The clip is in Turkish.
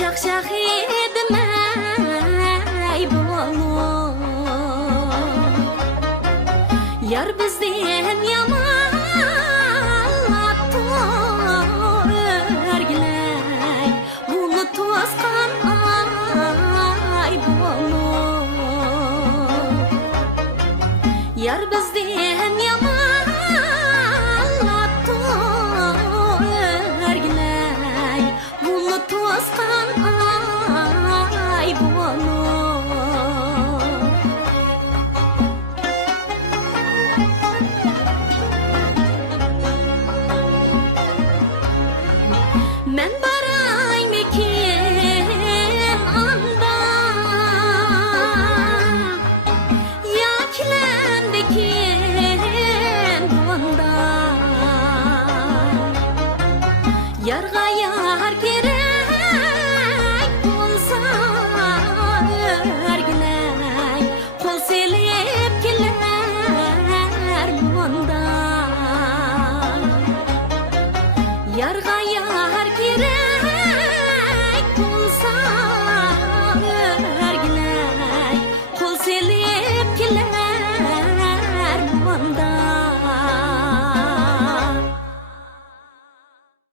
şak edmey bolur. Yar bizden yamanlattı örgüley, bunu toskan ay bolur. Yar bizden yamanlattı örgüley, bunu toskan ay bolur. Men